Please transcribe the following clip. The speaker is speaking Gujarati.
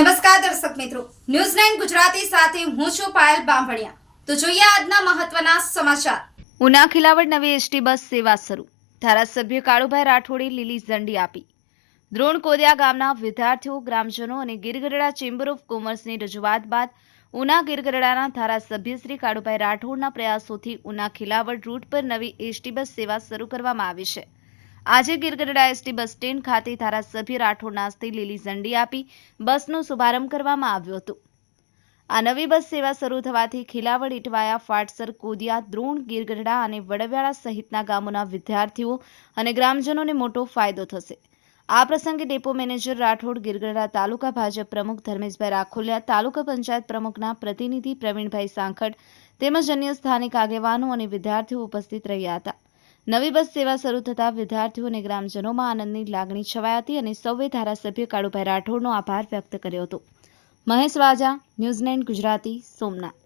નમસ્કાર દર્શક મિત્રો. ન્યૂઝ નાઇન ગુજરાતી સાથે હું છું પાયલ બામભણિયા. તો જોઈએ આજના મહત્વના સમાચાર. ઉના ખિલાવડ નવી એસટી બસ સેવા શરૂ. ધારાસભ્ય કાળુભાઈ રાઠોડે લીલી ઝંડી આપી. દ્રોણ કોદિયા ગામના વિદ્યાર્થીઓ, ગ્રામજનો અને ગીરગઢડા ચેમ્બર ઓફ કોમર્સની રજૂઆત બાદ ઉના ગીરગઢડાના ધારાસભ્ય શ્રી કાળુભાઈ રાઠોડના પ્રયાસોથી ઉના ખિલાવડ રૂટ પર નવી એસટી બસ સેવા શરૂ કરવામાં આવી છે. આજે ગીરગઢડા એસટી બસ સ્ટેન્ડ ખાતે ધારાસભ્ય રાઠોડના હસ્તે લીલી ઝંડી આપી બસનો શુભારંભ કરવામાં આવ્યો હતો. આ નવી બસ સેવા શરૂ થવાથી ખીલાવડ ઇટવાયા ફાટસર, કોદિયા, દ્રોણ, ગીરગઢડા અને વડવાળા સહિતના ગામોના વિદ્યાર્થીઓ અને ગ્રામજનોને મોટો ફાયદો થશે. આ પ્રસંગે ડેપો મેનેજર રાઠોડ, ગીરગઢડા તાલુકા ભાજપ પ્રમુખ ધર્મેશભાઈ રાખોલિયા, તાલુકા પંચાયત પ્રમુખના પ્રતિનિધિ પ્રવીણભાઈ સાંખડ તેમજ અન્ય સ્થાનિક આગેવાનો અને વિદ્યાર્થીઓ ઉપસ્થિત રહ્યા હતા. નવી બસ સેવા શરૂ થતાં વિદ્યાર્થીઓ અને ગ્રામજનોમાં આનંદની લાગણી છવાઈ હતી અને સૌએ ધારાસભ્ય કાળુભાઈ રાઠોડનો આભાર વ્યક્ત કર્યો હતો. મહેશ વાજા ન્યૂઝલેન્ડ ગુજરાતી, સોમનાથ.